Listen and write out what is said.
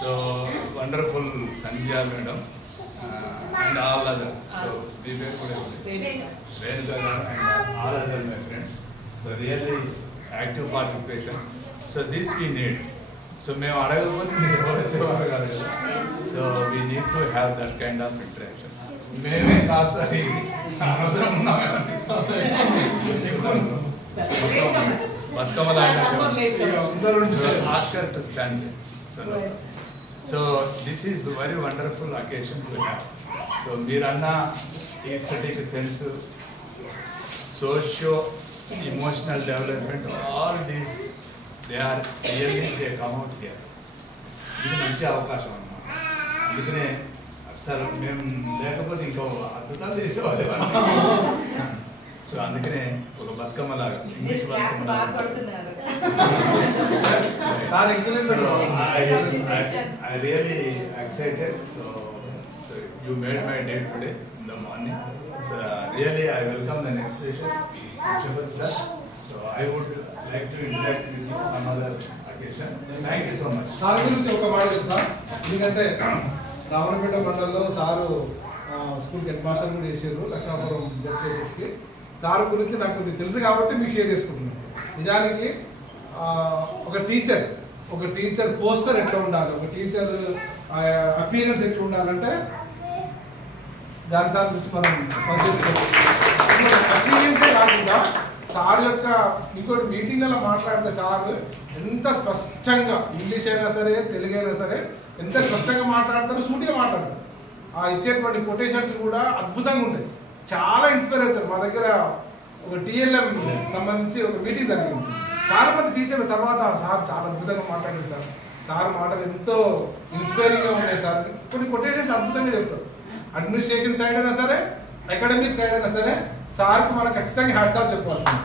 So wonderful Sanjay madam and all other. So we were Venuka and all other my friends. So really active participation. So this we need. So we we need to have that kind of interaction. Maybe ask her to stand. So this is a very wonderful occasion to have. So Miranna aesthetic sense, socio-emotional development, all these they are really they come out here. ఇది మంచి అవకాశం అన్నమాట. అందుకనే అసలు మేము లేకపోతే ఇంకో అద్భుతాలు చేసేవాళ్ళే. సో అందుకనే ఒక బతుకమ్మ లాగా English I really excited. So you made my day today in the morning. So really I welcome the next session, Shabbat sir. So I would like to interact with you some other occasion. Thank you so much. Sir గురించి ఒక మాట చెప్తా. ఎందుకంటే రామనపేట మండలంలో sir school head master కూడా చేశారు Lakshmapuram జడ్పీఎస్కి. Sir గురించి నాకు కొద్దిగా తెలుసు కాబట్టి మీకు షేర్ చేసుకుంటున్నాను. నిజానికి ఒక టీచర్ పోస్టర్ ఎట్లా ఉండాలి, ఒక టీచర్ అపీరెన్స్ ఎట్లా ఉండాలంటే దాని సార్ గురించి మనం అపీరెన్సే కాకుండా సార్ యొక్క ఇంకోటి మీటింగ్లలో మాట్లాడితే సార్ ఎంత స్పష్టంగా ఇంగ్లీష్ అయినా సరే తెలుగు అయినా సరే ఎంత స్పష్టంగా మాట్లాడతారు, సూటిగా మాట్లాడతారు. ఆ ఇచ్చేటువంటి కొటేషన్స్ కూడా అద్భుతంగా ఉంటాయి, చాలా ఇన్స్పైర్ అవుతారు. మా దగ్గర ఒక టీఎల్ఎం సంబంధించి ఒక మీటింగ్ జరిగింది. చాలా మంది టీచర్ల తర్వాత సార్ చాలా అద్భుతంగా మాట్లాడారు సార్, సార్ మాటలు ఎంతో ఇన్స్పైరింగ్గా ఉన్నాయి సార్. కొన్ని కొటేషన్స్ అద్భుతంగా చెప్తారు. అడ్మినిస్ట్రేషన్ సైడ్ అయినా సరే, అకాడమిక్ సైడ్ అయినా సరే సార్కి మనం ఖచ్చితంగా హ్యాట్స్ ఆఫ్ చెప్పాల్సింది.